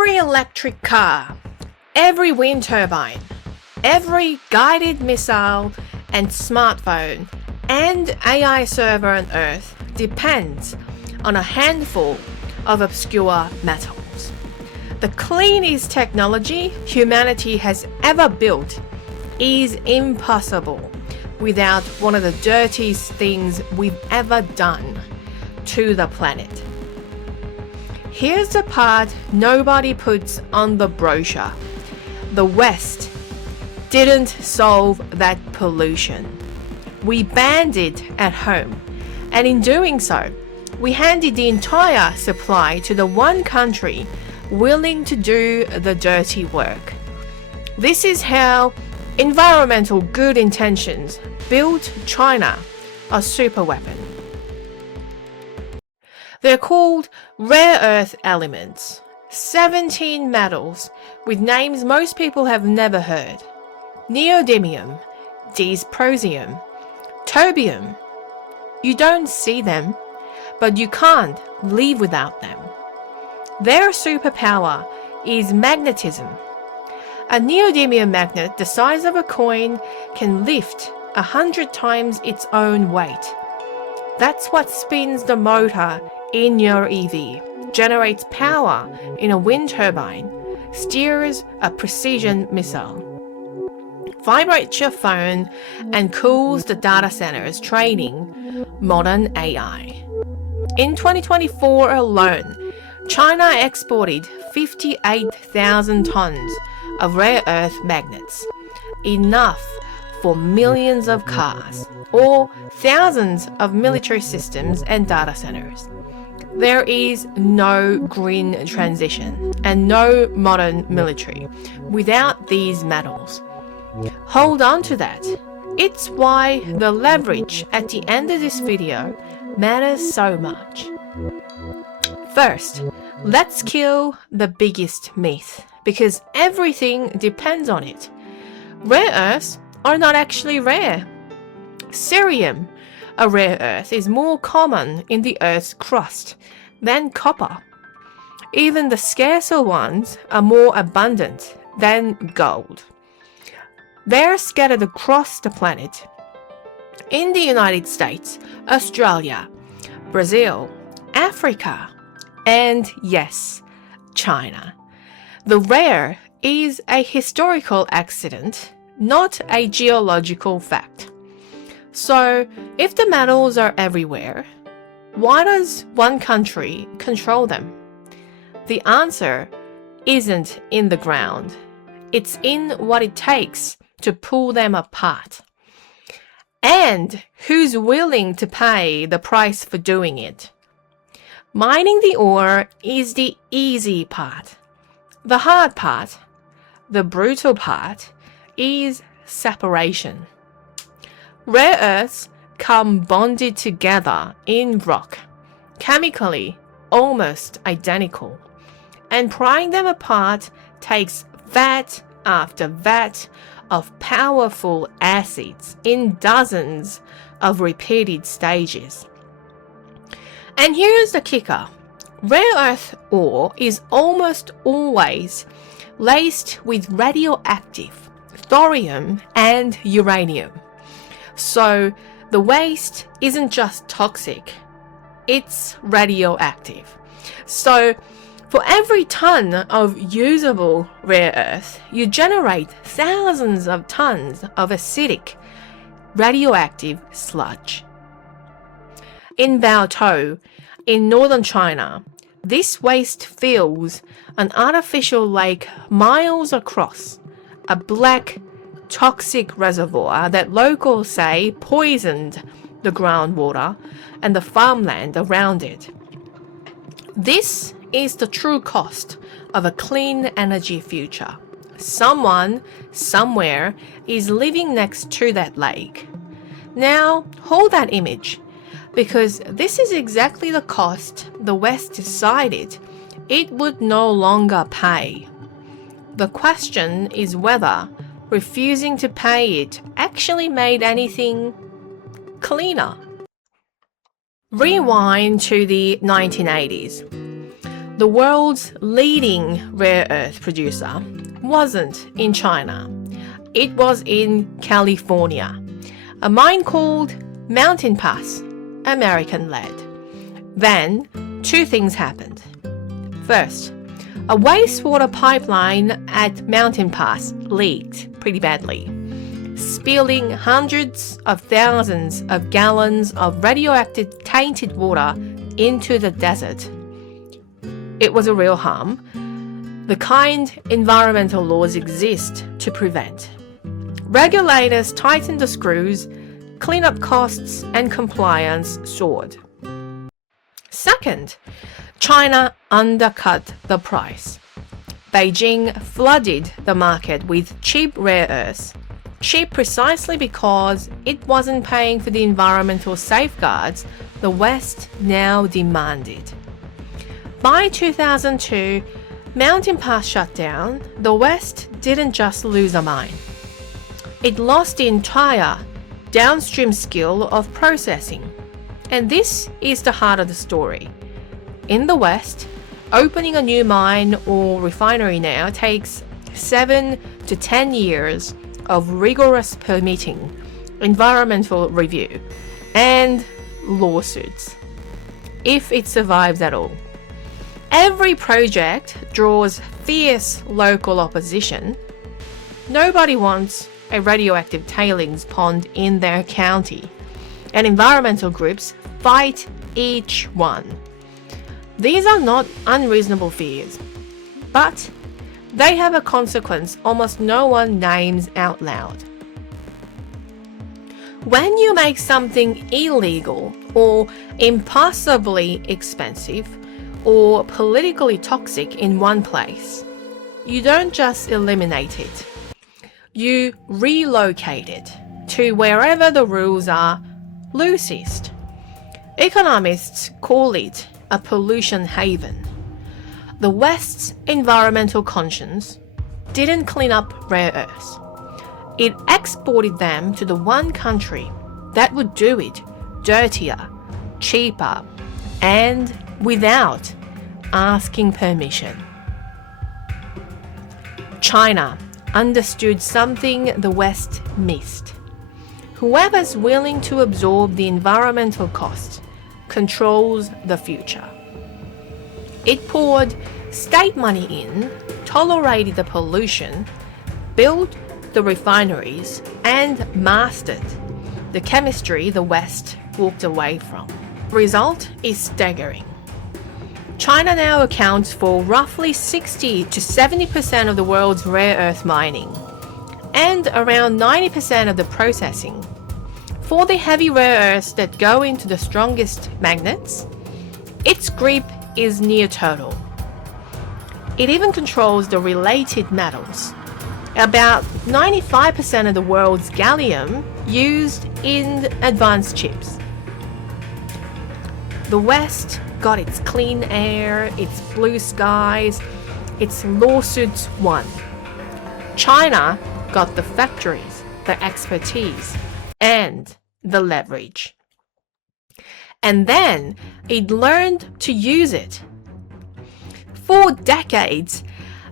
Every electric car, every wind turbine, every guided missile and smartphone and AI server on Earth depends on a handful of obscure metals. The cleanest technology humanity has ever built is impossible without one of the dirtiest things we've ever done to the planet. Here's the part nobody puts on the brochure. The West didn't solve that pollution. We banned it at home, and in doing so, we handed the entire supply to the one country willing to do the dirty work. This is how environmental good intentions built China a superweapon. They're called rare earth elements, 17 metals with names most people have never heard. Neodymium, dysprosium, terbium. You don't see them, but you can't live without them. Their superpower is magnetism. A neodymium magnet the size of a coin can lift 100 times its own weight. That's what spins the motor in your EV, generates power in a wind turbine, steers a precision missile, vibrates your phone, and cools the data centers training modern AI. In 2024 alone, China exported 58,000 tons of rare earth magnets, enough for millions of cars or thousands of military systems and data centers. There is no green transition and no modern military without these metals. Hold on to that. It's why the leverage at the end of this video matters so much. First, let's kill the biggest myth, because everything depends on it. Rare earths are not actually rare. Cerium, a rare earth, is more common in the Earth's crust than copper. Even the scarcer ones are more abundant than gold. They're scattered across the planet. In the United States, Australia, Brazil, Africa, and yes, China. The rare is a historical accident, not a geological fact. So, if the metals are everywhere, why does one country control them? The answer isn't in the ground. It's in what it takes to pull them apart. And who's willing to pay the price for doing it? Mining the ore is the easy part. The hard part, the brutal part, is separation. Rare earths come bonded together in rock, chemically almost identical, and prying them apart takes vat after vat of powerful acids in dozens of repeated stages. And here's the kicker. Rare earth ore is almost always laced with radioactive thorium and uranium. So the waste isn't just toxic, it's radioactive. So for every ton of usable rare earth, you generate thousands of tons of acidic radioactive sludge. In Baotou, in northern China, this waste fills an artificial lake miles across, a black, toxic reservoir that locals say poisoned the groundwater and the farmland around it. This is the true cost of a clean energy future. Someone, somewhere, is living next to that lake. Now, hold that image, because this is exactly the cost the West decided it would no longer pay. The question is whether refusing to pay it actually made anything cleaner. Rewind to the 1980s. The world's leading rare earth producer wasn't in China. It was in California, a mine called Mountain Pass, American-led. Then, two things happened. First, a wastewater pipeline at Mountain Pass leaked pretty badly, spilling hundreds of thousands of gallons of radioactive tainted water into the desert. It was a real harm, the kind environmental laws exist to prevent. Regulators tightened the screws, cleanup costs and compliance soared. Second, China undercut the price. Beijing flooded the market with cheap rare earths. Cheap precisely because it wasn't paying for the environmental safeguards the West now demanded. By 2002, Mountain Pass shut down. The West didn't just lose a mine. It lost the entire downstream skill of processing. And this is the heart of the story. In the West, opening a new mine or refinery now takes 7 to 10 years of rigorous permitting, environmental review, and lawsuits, if it survives at all. Every project draws fierce local opposition. Nobody wants a radioactive tailings pond in their county, and environmental groups fight each one. These are not unreasonable fears, but they have a consequence almost no one names out loud. When you make something illegal or impossibly expensive or politically toxic in one place, you don't just eliminate it. You relocate it to wherever the rules are loosest. Economists call it a pollution haven. The West's environmental conscience didn't clean up rare earths. It exported them to the one country that would do it dirtier, cheaper, and without asking permission. China understood something the West missed. Whoever's willing to absorb the environmental cost controls the future. It poured state money in, tolerated the pollution, built the refineries, and mastered the chemistry the West walked away from. The result is staggering. China now accounts for roughly 60 to 70% of the world's rare earth mining, and around 90% of the processing. For the heavy rare earths that go into the strongest magnets, its grip is near total. It even controls the related metals. About 95% of the world's gallium used in advanced chips. The West got its clean air, its blue skies, its lawsuits won. China got the factories, the expertise, and the leverage. And then it learned to use it. For decades,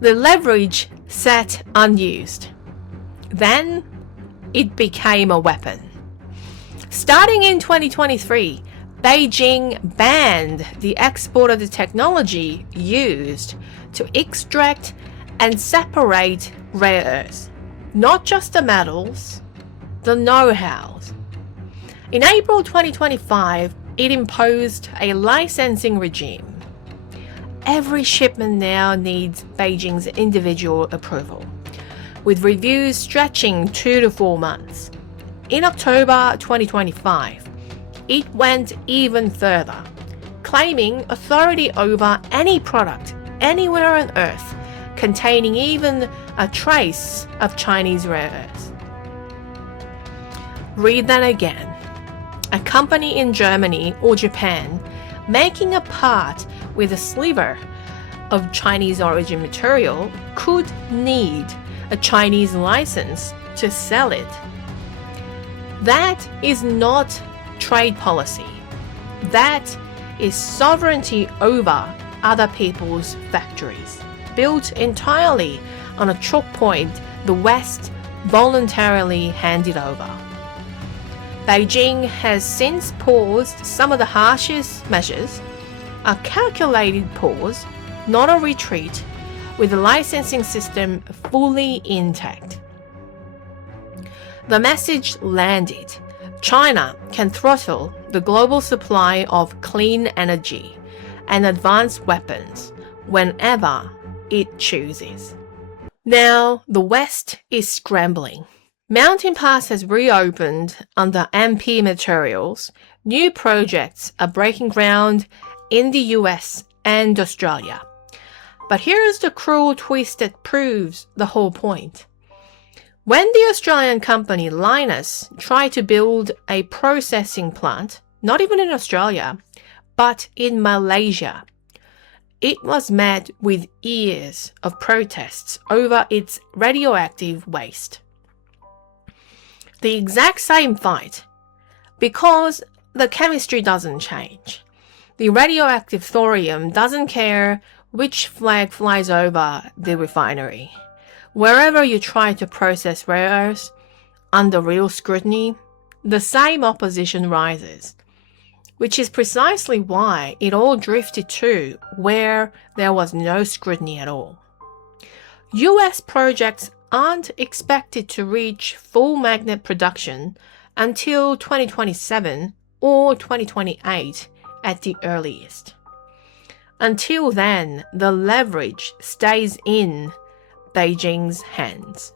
the leverage sat unused. Then it became a weapon. Starting in 2023, Beijing banned the export of the technology used to extract and separate rare earths, not just the metals, the know-hows. In April 2025, it imposed a licensing regime. Every shipment now needs Beijing's individual approval, with reviews stretching 2 to 4 months. In October 2025, it went even further, claiming authority over any product anywhere on Earth containing even a trace of Chinese rare earths. Read that again. A company in Germany or Japan making a part with a sliver of Chinese origin material could need a Chinese license to sell it. That is not trade policy. That is sovereignty over other people's factories, built entirely on a choke point the West voluntarily handed over. Beijing has since paused some of the harshest measures, a calculated pause, not a retreat, with the licensing system fully intact. The message landed. China can throttle the global supply of clean energy and advanced weapons whenever it chooses. Now, the West is scrambling. Mountain Pass has reopened under MP materials. New projects are breaking ground in the US and Australia. But here's the cruel twist that proves the whole point. When the Australian company Lynas tried to build a processing plant, not even in Australia, but in Malaysia, it was met with years of protests over its radioactive waste. The exact same fight, because the chemistry doesn't change. The radioactive thorium doesn't care which flag flies over the refinery. Wherever you try to process rare earths under real scrutiny, the same opposition rises, which is precisely why it all drifted to where there was no scrutiny at all. US projects aren't expected to reach full magnet production until 2027 or 2028 at the earliest. Until then, the leverage stays in Beijing's hands.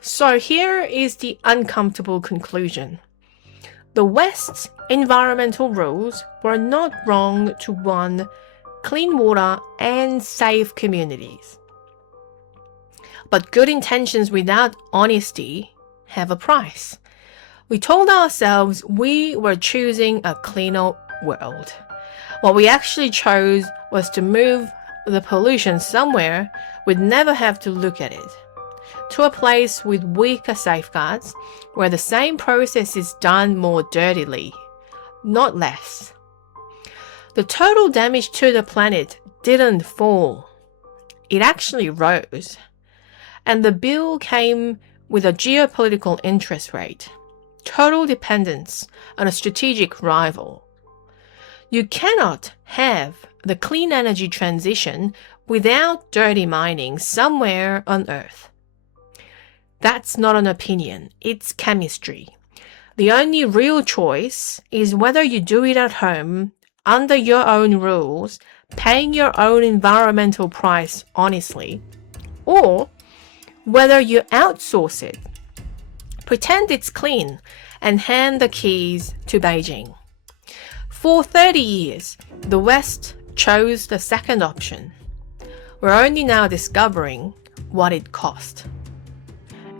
So here is the uncomfortable conclusion. The West's environmental rules were not wrong to want clean water and safe communities. But good intentions without honesty have a price. We told ourselves we were choosing a cleaner world. What we actually chose was to move the pollution somewhere we'd never have to look at it, to a place with weaker safeguards where the same process is done more dirtily, not less. The total damage to the planet didn't fall. It actually rose. And the bill came with a geopolitical interest rate, total dependence on a strategic rival. You cannot have the clean energy transition without dirty mining somewhere on Earth. That's not an opinion, it's chemistry. The only real choice is whether you do it at home, under your own rules, paying your own environmental price honestly, or whether you outsource it, pretend it's clean, and hand the keys to Beijing. For 30 years, the West chose the second option. We're only now discovering what it cost.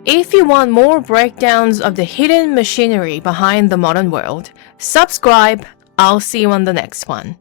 If you want more breakdowns of the hidden machinery behind the modern world, subscribe. I'll see you on the next one.